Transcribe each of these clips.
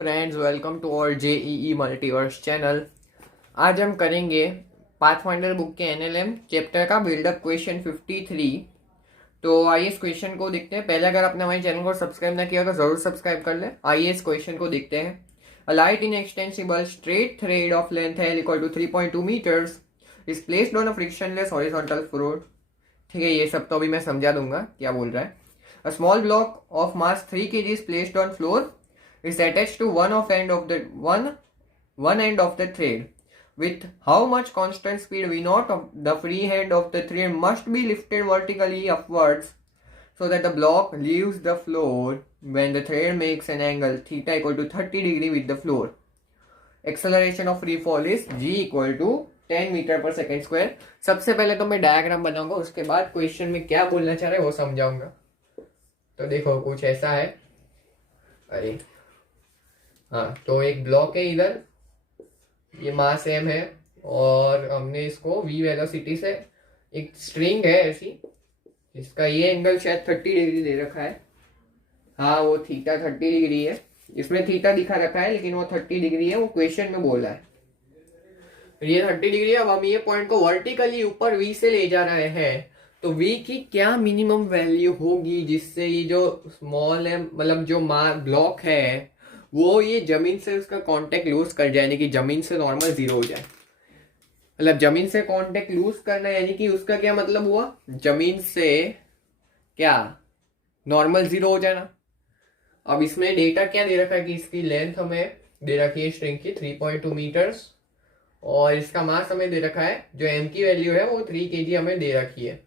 Friends, welcome to और JEE multiverse channel. आज हम करेंगे पाथफाइंडर बुक के एनएलएम चैप्टर का बिल्डअप क्वेश्चन 53। तो आइए इस क्वेश्चन को देखते हैं। पहले अगर आपने हमारे चैनल को सब्सक्राइब ना किया तो जरूर सब्सक्राइब कर ले। आइए इस क्वेश्चन को देखते हैं। A light inextensible straight thread of length L equal to 3.2 metres is placed on a frictionless horizontal floor. ठीक है, ये सब तो अभी मैं समझा दूंगा क्या बोल रहा है। A small block of mass 3 kg is placed on floor is attached to one end of the thread. With how much constant speed V naught of the free hand of the thread must be lifted vertically upwards so that the block leaves the floor when the thread makes an angle theta equal to 30 degree with the floor. Acceleration of free fall is g equal to 10 metre पर second square. सबसे पहले तो मैं diagram बनाऊंगा, उसके बाद question में क्या बोलना चाह रहे हैं वो समझाऊंगा। तो देखो कुछ ऐसा है। अरे हाँ, तो एक ब्लॉक है इधर, ये मास एम है और हमने इसको वी वेलोसिटी से एक स्ट्रिंग है ऐसी, इसका ये एंगल शायद 30 डिग्री दे रखा है। हाँ, वो थीटा 30 डिग्री है। इसमें थीटा दिखा रखा है लेकिन वो 30 डिग्री है, वो क्वेश्चन में बोला है। ये 30 डिग्री है। अब हम ये पॉइंट को वर्टिकली ऊपर वी से ले जा रहे हैं, तो वी की क्या मिनिमम वैल्यू होगी जिससे ये जो स्मॉल है, मतलब जो ब्लॉक है वो ये जमीन से उसका कांटेक्ट लूज कर जाए, यानी कि जमीन से नॉर्मल जीरो हो जाए। मतलब जमीन से कांटेक्ट लूज करना यानी कि उसका क्या मतलब हुआ, जमीन से क्या नॉर्मल जीरो हो जाना। अब इसमें डेटा क्या दे रखा है कि इसकी लेंथ हमें दे रखी है स्ट्रिंग की 3.2 मीटर्स और इसका मास हमें दे रखा है, जो एम की वैल्यू है वो 3 kg हमें दे रखी है।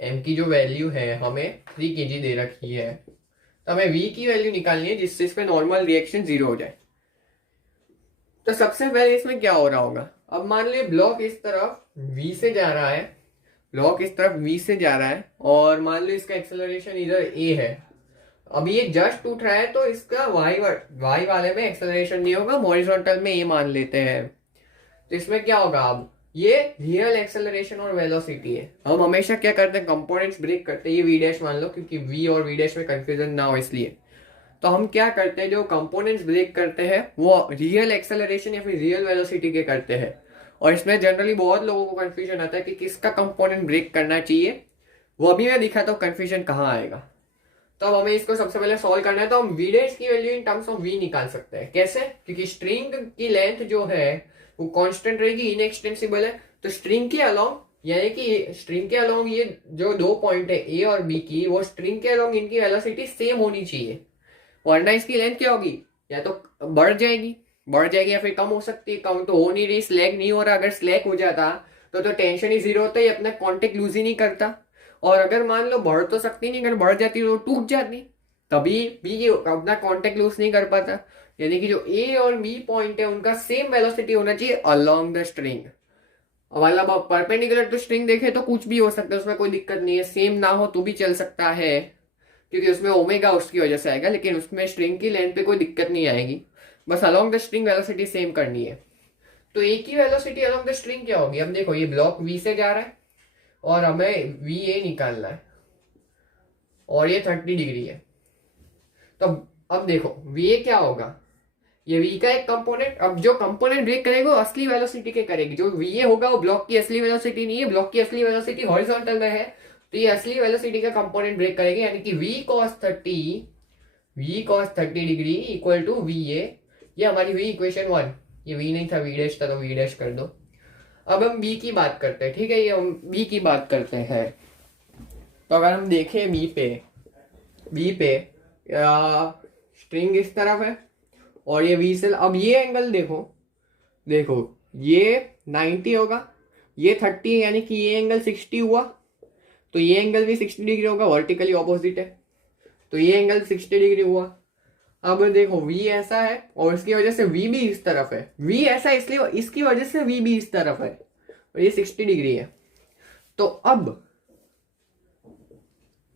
एम की जो वैल्यू है हमें 3 kg दे रखी है, तो हमें v की वैल्यू निकालनी है जिससे इसमें नॉर्मल रिएक्शन जीरो हो जाए। तो सबसे पहले इसमें क्या हो रहा होगा, अब मान लीजिए ब्लॉक इस तरफ v से जा रहा है, ब्लॉक इस तरफ v से जा रहा है और मान लो इसका एक्सेलरेशन इधर a है। अब ये जस्ट उठ रहा है तो इसका y वाले में एक्सेलरेशन नहीं होगा, हॉरिजॉन्टल में a मान लेते हैं। तो इसमें क्या होगा, अब ये रियल एक्सेलरेशन और वेलोसिटी है। हम हमेशा क्या करते हैं, कंपोनेंट्स ब्रेक करते हैं। ये वी डैश मान लो क्योंकि वी और वी डैश में कंफ्यूजन ना हो इसलिए। तो हम क्या करते हैं, जो कंपोनेंट्स ब्रेक करते हैं वो रियल एक्सेलरेशन या फिर रियल वेलोसिटी के करते हैं। और इसमें जनरली बहुत लोगों को कंफ्यूजन आता है कि किसका कंपोनेंट ब्रेक करना चाहिए, वो अभी मैं दिखाता हूँ कंफ्यूजन कहाँ आएगा। तो अब हमें इसको सबसे पहले सॉल्व करना है। तो हम वी डैश की value in terms of V निकाल सकते हैं। कैसे, क्योंकि स्ट्रिंग की लेंथ जो है वो कांस्टेंट रहेगी, इनएक्सटेंसिबल है। तो स्ट्रिंग के अलोंग, यानी कि स्ट्रिंग के अलोंग ये जो दो पॉइंट है ए और बी की, वो स्ट्रिंग के अलोंग इनकी वेलोसिटी सेम होनी चाहिए, वरना इसकी लेंथ क्या होगी, या तो बढ़ जाएगी या फिर कम हो सकती है। कम तो हो नहीं रही, स्लैग नहीं हो रहा। अगर स्लैग हो जाता तो टेंशन ही जीरो होता है, अपना कॉन्टेक्ट लूज ही नहीं करता। और अगर मान लो बढ़ तो सकती नहीं, अगर बढ़ जाती तो टूट जाती, तभी भी अपना कॉन्टेक्ट लूज नहीं कर पाता। यानी कि जो ए और बी पॉइंट है उनका सेम वेलोसिटी होना चाहिए अलोंग द स्ट्रिंग। मतलब परपेंडिकुलर टू स्ट्रिंग देखे तो कुछ भी हो सकता है, उसमें कोई दिक्कत नहीं है। सेम ना हो तो भी चल सकता है क्योंकि उसमें ओमेगा उसकी वजह से आएगा, लेकिन उसमें स्ट्रिंग की लेंथ पे कोई दिक्कत नहीं आएगी। बस along the string velocity same करनी है। तो ए की वेलोसिटी अलोंग द स्ट्रिंग क्या होगी, अब देखो ये ब्लॉक वी से जा रहा है और हमें वी ए निकालना है और ये 30 डिग्री है। तो अब देखो वी ए क्या होगा, ये वी का एक कंपोनेंट। अब जो कंपोनेंट ब्रेक करेगा वो असली वेलोसिटी के करेगी। जो वी ए होगा वो ब्लॉक की असली वेलोसिटी नहीं है, ब्लॉक की असली वेलोसिटी हॉरिजॉन्टल में है। तो ये असली वेलोसिटी का कंपोनेंट ब्रेक करेगी, यानी कि V cos 30 degree equal to V A. ये हमारी हुई इक्वेशन 1। ये वी नहीं था, वी डैश था, तो वी डैश कर दो। अब हम बी की बात करते हैं। ठीक है, ये हम बी की बात करते हैं। तो अगर हम देखें बी पे स्ट्रिंग इस तरफ है और ये वी से, अब ये एंगल देखो ये 90 होगा, ये 30 है, यानी कि ये एंगल 60 हुआ। तो ये एंगल भी 60 डिग्री होगा, वर्टिकली ऑपोजिट है। तो ये एंगल 60 डिग्री हुआ। अब देखो v ऐसा है और इसकी वजह से v भी इस तरफ है। v ऐसा है इसलिए इसकी वजह से v भी इस तरफ है और ये 60 डिग्री है। तो अब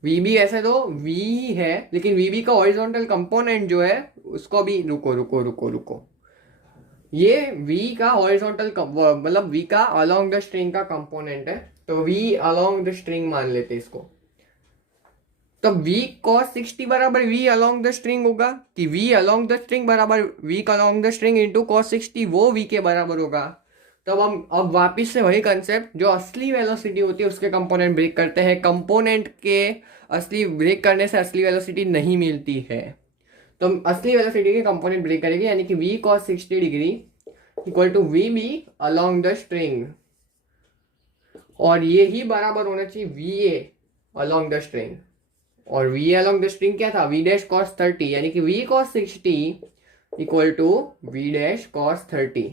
v भी ऐसा, तो v है लेकिन v का हॉरिजॉन्टल कंपोनेंट जो है उसको भी रुको, ये v का हॉरिजॉन्टल मतलब v का अलोंग द स्ट्रिंग का कंपोनेंट है। तो v अलोंग द स्ट्रिंग मान लेते इसको। तो v cos 60 बराबर v अलोंग द स्ट्रिंग होगा कि v अलोंग द स्ट्रिंग बराबर v along the string into cos 60, वो v के बराबर होगा। तो हम अब वापिस से वही कंसेप्ट, जो असली वेलोसिटी होती है उसके कंपोनेंट ब्रेक करते हैं, कंपोनेंट के असली ब्रेक करने से असली वेलोसिटी नहीं मिलती है। तो हम असली वेलोसिटी के कंपोनेंट ब्रेक करेंगे, यानी कि v cos 60 degree equal to V B along the string, और ये ही बराबर होना चाहिए V A along the string. और वी अलोंग द स्ट्रिंग क्या था, वी डैश कॉस 30, यानी कि V cos 60 equal to V dash cos 30।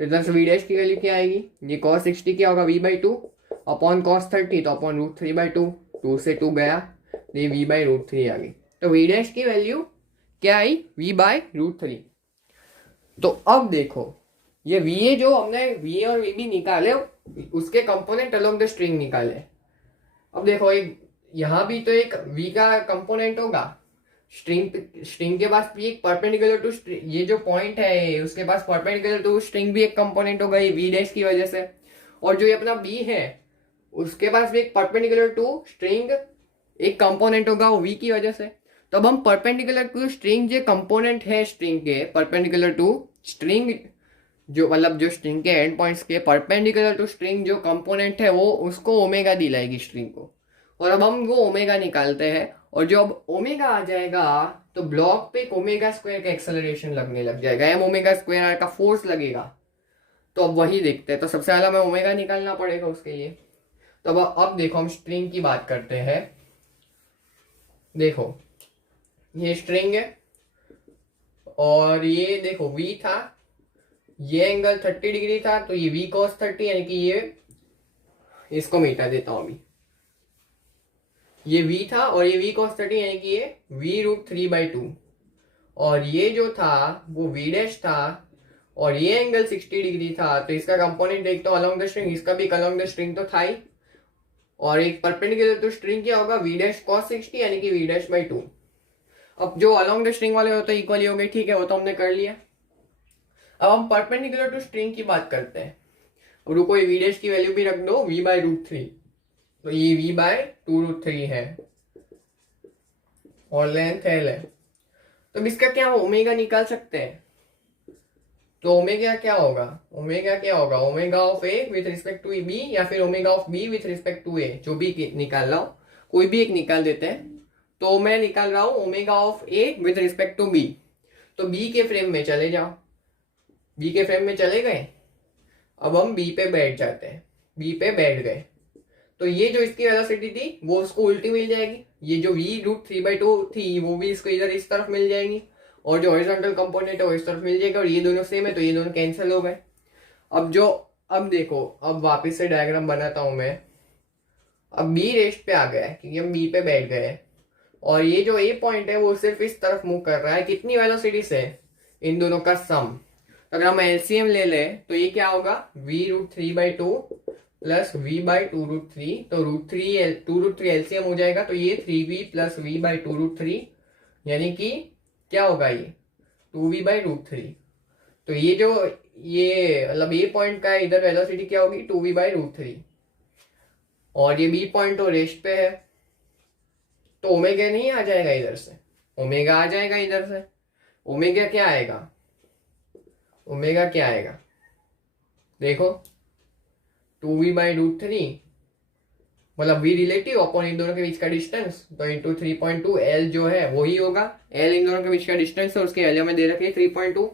इधर से वी डैश की वैल्यू क्या आएगी, ये कॉस 60 क्या होगा, V by two upon cos 30, तो अपॉन रूट 3 बाई टू, 2 से 2 गया, ये वी बाई रूट 3 आ गई। तो वी डैश की वैल्यू क्या आई, वी बाई रूट 3। तो अब देखो ये वी ए जो हमने वी और वी बी निकाले, उसके कंपोनेंट अलोंग द स्ट्रिंग निकाले। अब देखो एक यहाँ भी तो एक v का कंपोनेंट होगा, स्ट्रिंग के पास भी एक परपेंडिकुलर टू स्ट्रिंग, ये जो पॉइंट है उसके पास परपेंडिकुलर टू स्ट्रिंग भी एक कंपोनेंट होगा, ये v डैश की वजह से। और जो ये अपना b है उसके पास भी एक परपेंडिकुलर टू स्ट्रिंग एक कंपोनेंट होगा, वो v की वजह से। तो अब हम परपेंडिकुलर टू स्ट्रिंग जो कंपोनेंट है स्ट्रिंग के, परपेंडिकुलर टू स्ट्रिंग जो मतलब जो स्ट्रिंग के एंड पॉइंट्स के परपेंडिकुलर टू स्ट्रिंग जो कंपोनेंट है वो उसको ओमेगा दिलाएगी स्ट्रिंग को। और अब हम वो ओमेगा निकालते हैं, और जो अब ओमेगा आ जाएगा तो ब्लॉक पे एक ओमेगा स्क्वायर का एक्सेलरेशन लगने लग जाएगा, एम ओमेगा स्क्वायर आर का फोर्स लगेगा। तो अब वही देखते हैं। तो सबसे पहले हमें ओमेगा निकालना पड़ेगा उसके लिए। तो अब देखो हम स्ट्रिंग की बात करते हैं। देखो ये स्ट्रिंग है और ये देखो v था, ये एंगल 30 डिग्री था, तो ये v cos 30, यानी कि ये इसको मिटा देता हूं अभी, ये v था और ये v cos 30, यानी कि ये v रूट 3 बाई 2, और ये जो था वो v डैश था और ये एंगल 60 डिग्री था। तो इसका कंपोनेंट देखता हूं अलोंग द स्ट्रिंग, इसका भी अलोंग द स्ट्रिंग तो था ही, और एक परपेंडिकुलर टू स्ट्रिंग क्या होगा, v डैश cos 60, यानी कि v डैश बाई 2। अब जो अलोंग द स्ट्रिंग वाले होते हैं इक्वली हो गए, ठीक है, वो तो हमने कर लिया। अब हम परपेंडिकुलर टू स्ट्रिंग की बात करते हैं। रुको ये v डैश की वैल्यू भी रख दो, v बाई रूट 3, तो ये v बाय 2 रूट 3 है और लेंथ l है। तो इसका क्या ओमेगा निकाल सकते हैं। तो ओमेगा क्या होगा, ओमेगा क्या होगा, omega of A with respect to B, या फिर omega of B with respect to A, जो भी निकाल रहा हूं, कोई भी एक निकाल देते हैं। तो मैं निकाल रहा हूं omega of A with respect to B. तो बी के फ्रेम में चले जाओ, बी के फ्रेम में चले गए। अब हम बी पे बैठ जाते हैं, बी पे बैठ गए, तो ये जो इसकी वेलोसिटी थी वो उसको उल्टी मिल जाएगी, ये जो v रूट 3 बाई 2 थी वो भी इसको इधर इस तरफ मिल जाएगी, और जो हॉरिजॉन्टल कंपोनेंट है वो इस तरफ मिल जाएगा, और ये दोनों सेम है तो ये दोनों कैंसिल हो गए। अब देखो, अब वापस से डायग्राम बनाता हूं मैं। अब b रेस्ट पे आ गया है क्योंकि हम b पे बैठ गए, और ये जो a पॉइंट है वो सिर्फ इस तरफ मूव कर रहा है, कितनी वेलोसिटी से, इन दोनों का सम। अगर हम एलसीएम ले ले तो ये क्या होगा, v root 3 by 2 plus v by 2 root 3, तो टू रूट 3 एलसीएम हो जाएगा, तो ये 3v plus v by 2 root 3, यानी कि क्या होगा ये 2v बाई रूट 3। तो ये जो ये मतलब ये पॉइंट का इधर वेलोसिटी क्या होगी 2v बाई रूट 3, और ये b पॉइंट तो रेस्ट पे है, तो ओमेगा नहीं आ जाएगा इधर से, ओमेगा आ जाएगा इधर से। ओमेगा क्या आएगा, ओमेगा क्या आएगा, देखो 2v बाई रूट 3, मतलब v रिलेटिव अपॉन इन दोनों के बीच का डिस्टेंस, तो इंटू 3.2 l जो है वही होगा, l इन दोनों के बीच का डिस्टेंस है, उसकी वैल्यू में दे रखी है 3.2,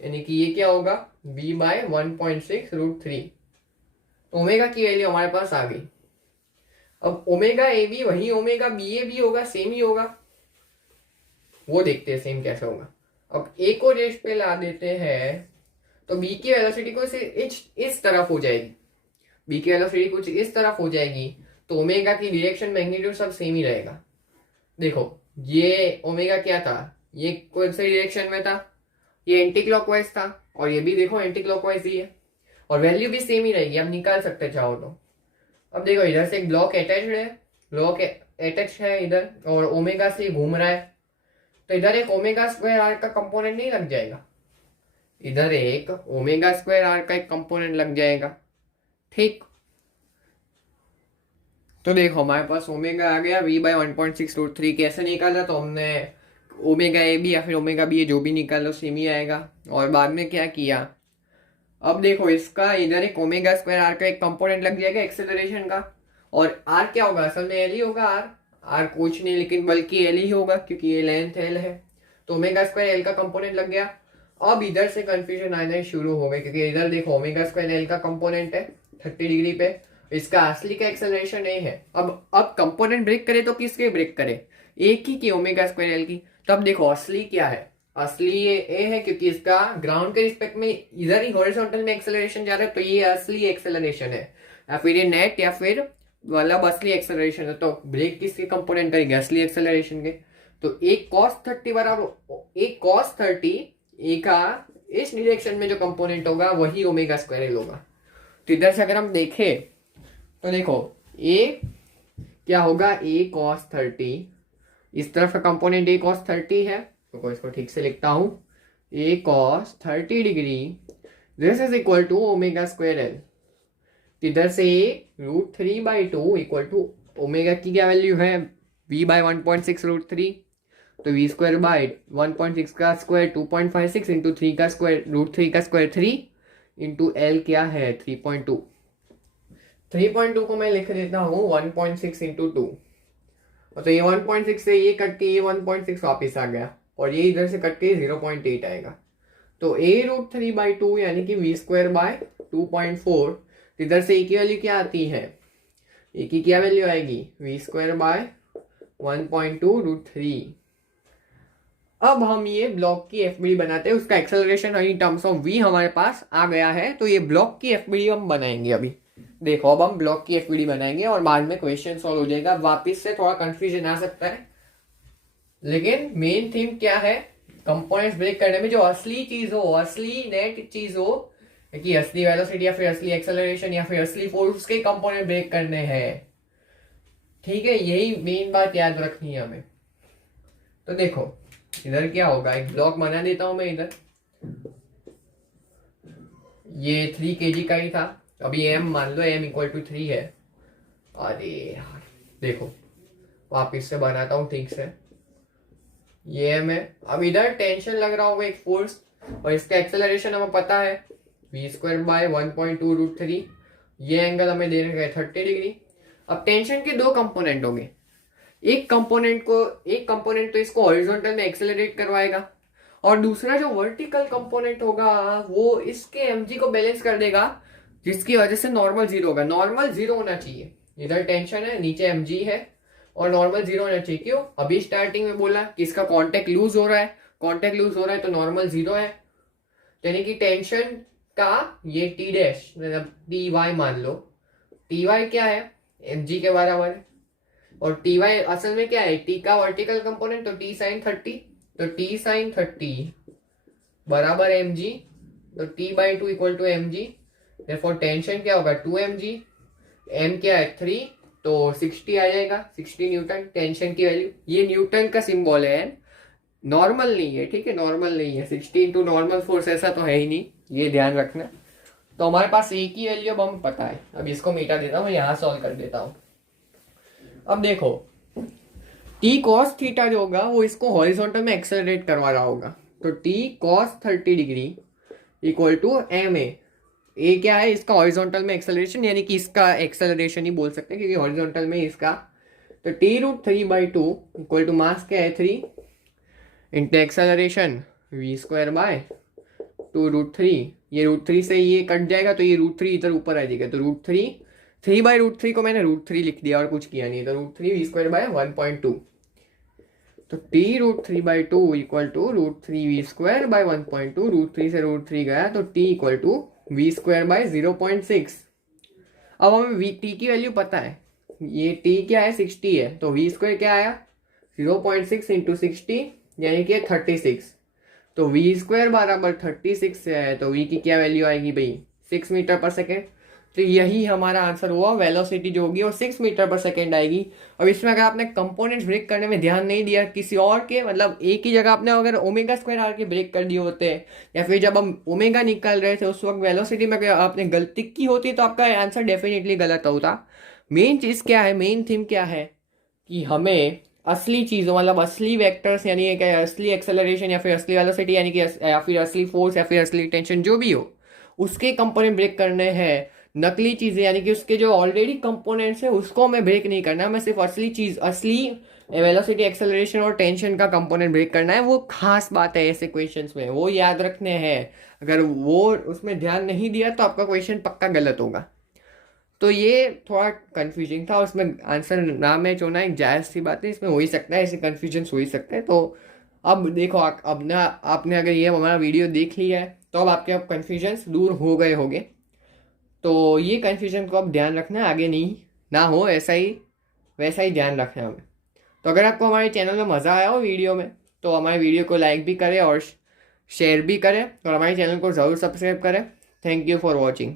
यानी कि ये क्या होगा v बाय 1.6 रूट 3। ओमेगा की वैल्यू हमारे पास आ गई। अब ओमेगा ए भी वही ओमेगा बी ए भी होगा, सेम ही होगा, वो देखते हैं सेम कैसे होगा। अब ए को रेस्ट पे ला देते हैं, तो बी की वेलोसिटी को इस तरफ हो जाएगी, बी की वेलोसिटी कुछ इस तरफ हो जाएगी, तो ओमेगा की डायरेक्शन मैग्नीट्यूड सब सेम ही रहेगा। देखो ये ओमेगा क्या था, ये कौन सी डायरेक्शन में था, ये एंटी क्लॉकवाइज था, और ये भी देखो एंटी क्लॉकवाइज ही है, और वैल्यू भी सेम ही रहेगी, आप निकाल सकते चाहो तो। अब देखो इधर से एक ब्लॉक अटैच्ड है, ब्लॉक अटैच है इधर, और ओमेगा से घूम रहा है, तो इधर एक ओमेगा स्क्वायर आर का कंपोनेंट नहीं लग जाएगा, इधर एक ओमेगा स्क्वायर आर का एक कंपोनेंट लग जाएगा, ठीक। तो देखो हमारे पास ओमेगा आ गया v/1.6√3। कैसे निकाला, तो हमने ओमेगा ए बी या फिर ओमेगा बी जो भी निकालो सेम ही आएगा। और बाद में क्या किया, अब देखो इसका इधर एक ओमेगा स्क्वायर आर का एक कंपोनेंट लग जाएगा एक्सेलरेशन का। और आर क्या होगा, असल में एल ही होगा। आर आर कुछ नहीं लेकिन बल्कि एल ही होगा, क्योंकि ये लेंथ एल है। तो ओमेगा स्क्वायर एल का कंपोनेंट लग गया। अब इधर से कंफ्यूजन आना शुरू हो गए, क्योंकि इधर देखो ओमेगा स्क्वायर एल का कंपोनेंट है 30 डिग्री पे, इसका असली का एक्सेलरेशन ए है। अब कंपोनेंट ब्रेक करे तो किसके ब्रेक करे, एक ही की ओमेगा स्क्वायर एल की। तब देखो असली क्या है, असली ये ए है, क्योंकि इसका ग्राउंड के रिस्पेक्ट में इधर ही हॉरिजॉन्टल में एक्सेलरेशन जा रहा है, तो ये असली एक्सेलरेशन है। या फिर ये नेट या फिर मतलब असली एक्सेलरेशन है। तो ब्रेक किसके कंपोनेंट करेंगे, असली एक्सेलरेशन के। तो एक cos 30 बराबर एक cos 30 ए का इस डायरेक्शन में जो कंपोनेंट होगा वही ओमेगा स्क्वायर एल होगा। तो इधर से अगर हम देखें तो देखो ए क्या होगा, ए cos 30, इस तरफ का कंपोनेंट ए cos 30 है, तो इसको ठीक से लिखता हूं, A cos 30 degree this is equal to omega square L. इधर से √3/2 इक्वल टू ओमेगा की क्या वैल्यू है, v/1.6√3, तो v स्क्वायर बाय 1.6 का स्क्वायर 2.56 इंटू 3 का स्क्वायर √3 का स्क्वायर 3 इंटू एल क्या है 3.2। 3.2 को मैं लिख देता हूँ 1.6 इंटू 2। तो ये 1.6 से ये कट के ये 1.6 वापिस आ गया, और ये इधर से कट के 0.8 आएगा। तो a√3/2 यानी कि v स्क्वायर बाय 2.4। इधर से ए की वैल्यू क्या आती है, ए की क्या वैल्यू आएगी, v स्क्वायर बाय 1.2√3। अब हम ये ब्लॉक की एफबीडी बनाते हैं, उसका acceleration in terms of v हमारे पास आ गया है। तो ये ब्लॉक की एफबीडी हम बनाएंगे अभी। देखो अब हम ब्लॉक की एफबीडी बनाएंगे और बाद में क्वेश्चन सॉल्व हो जाएगा। वापिस से थोड़ा कंफ्यूजन आ सकता है, लेकिन मेन थीम क्या है, कंपोनेंट्स ब्रेक करने में जो असली चीज हो, असली नेट चीज हो, कि असली वेलोसिटी या फिर असली एक्सेलरेशन या फिर असली फोर्स के कंपोनेंट ब्रेक करने हैं। ठीक है, यही मेन बात याद रखनी है हमें। तो देखो इधर क्या होगा, एक ब्लॉक बना देता हूं मैं इधर। ये 3 kg का ही था, अभी m मान लो m इक्वल टू 3 है। अरे यार देखो वापिस से बनाता हूं ठीक से। ये m है, अब इधर टेंशन लग रहा होगा एक फोर्स, और इसका एक्सेलरेशन हमें पता है v स्क्वायर बाय 1.2√3। ये एंगल हमें दे रखा है 30 डिग्री। अब टेंशन के दो कंपोनेंट होंगे, एक कंपोनेंट तो इसको हॉरिजॉन्टल में एक्सेलरेट करवाएगा, और दूसरा जो वर्टिकल कंपोनेंट होगा वो इसके mg को बैलेंस कर देगा, जिसकी वजह से नॉर्मल जीरो होगा। नॉर्मल जीरो होना चाहिए, इधर टेंशन है नीचे mg है, और नॉर्मल जीरो होना चाहिए। क्यों, अभी स्टार्टिंग में बोला कि इसका कॉन्टेक्ट लूज हो रहा है, कॉन्टेक्ट लूज हो रहा है तो नॉर्मल जीरो है, यानी कि टेंशन का ये टी डैश मतलब टी वाई मान लो, टी वाई क्या है mg के बराबर है, और टी वाई असल में क्या है, टी का वर्टिकल कंपोनेंट, तो टी साइन 30, तो टी साइन 30 बराबर mg, तो t/2 equal to mg। Therefore tension क्या होगा 2mg, m क्या है 3, तो 60 आ जाएगा, 60 न्यूटन टेंशन की वैल्यू। ये न्यूटन का सिंबल है, नॉर्मल नहीं है, ठीक है, नॉर्मल नहीं है। 60 इंटू नॉर्मल फोर्स ऐसा तो है ही नहीं, ये ध्यान रखना। तो हमारे पास एक ही वैल्यू अब हमें पता है। अब इसको मिटा देता हूँ, यहाँ सॉल्व कर देता हूँ। अब देखो t cos थीटा जो होगा वो इसको हॉरिजॉन्टल में एक्सेलरेट करवा रहा होगा, तो t cos 30 degree equal to M A क्या है, इसका हॉरिजॉन्टल में एक्सेलरेशन, यानी कि इसका एक्सेलरेशन ही बोल सकते हैं क्योंकि हॉरिजॉन्टल में इसका। तो t√3/2 इक्वल टू मास क्या है 3 into acceleration v square bye 2√3। ये √3 से ये कट जाएगा, तो ये √3 इधर ऊपर आ जाएगा, तो √3 3/√3 को मैंने √3 लिख दिया और कुछ किया नहीं, तो √3 v स्क्वायर बाय 1.2। तो t√3/2 equal to √3 v square by 1.2। √3 से √3 गया तो t equal to v square by 0.6। अब हमें t की वैल्यू पता है, ये t क्या है 60 है, तो v स्क्वायर क्या आया 0.6 इंटू 60 यानी कि 36। तो v स्क्वायर बराबर 36 से है, तो v की क्या वैल्यू आएगी भाई 6 मीटर पर सेकेंड। तो यही हमारा आंसर हुआ, वेलोसिटी जो होगी वो 6 मीटर पर सेकेंड आएगी। अब इसमें अगर आपने कंपोनेंट्स ब्रेक करने में ध्यान नहीं दिया किसी और के, मतलब एक ही जगह आपने अगर ओमेगा स्क्वायर आर के ब्रेक कर दिए होते, या फिर जब हम ओमेगा निकाल रहे थे उस वक्त वेलोसिटी में अगर आपने गलती की होती तो आपका आंसर डेफिनेटली गलत होता। मेन चीज़ क्या है, मेन थीम क्या है कि हमें असली चीज़ों मतलब असली वेक्टर्स यानी कि असली एक्सेलरेशन या फिर असली वेलोसिटी यानी कि या फिर असली फोर्स या फिर असली टेंशन जो भी हो उसके कंपोनेंट ब्रेक करने हैं। नकली चीज़ें यानी कि उसके जो ऑलरेडी कंपोनेंट्स है उसको हमें ब्रेक नहीं करना है, हमें सिर्फ असली चीज़ असली वेलोसिटी एक्सेलरेशन और टेंशन का कंपोनेंट ब्रेक करना है। वो खास बात है ऐसे क्वेश्चंस में, वो याद रखने हैं। अगर वो उसमें ध्यान नहीं दिया तो आपका क्वेश्चन पक्का गलत होगा। तो ये थोड़ा कंफ्यूजिंग था, उसमें आंसर ना मैच होना एक जायज़ सी बात है, इसमें हो ही सकता है, ऐसे कन्फ्यूजन हो ही सकते हैं। तो अब देखो अब ना आपने अगर ये हमारा वीडियो देख लिया है तो अब आपके अब कन्फ्यूजन्स दूर हो गए होंगे। तो ये कन्फ्यूजन को अब ध्यान रखना है, आगे नहीं ना हो ऐसा ही वैसा ही ध्यान रखना है हमें। तो अगर आपको हमारे चैनल में मज़ा आया हो वीडियो में तो हमारे वीडियो को लाइक भी करें और शेयर भी करें और हमारे चैनल को ज़रूर सब्सक्राइब करें। Thank you for watching.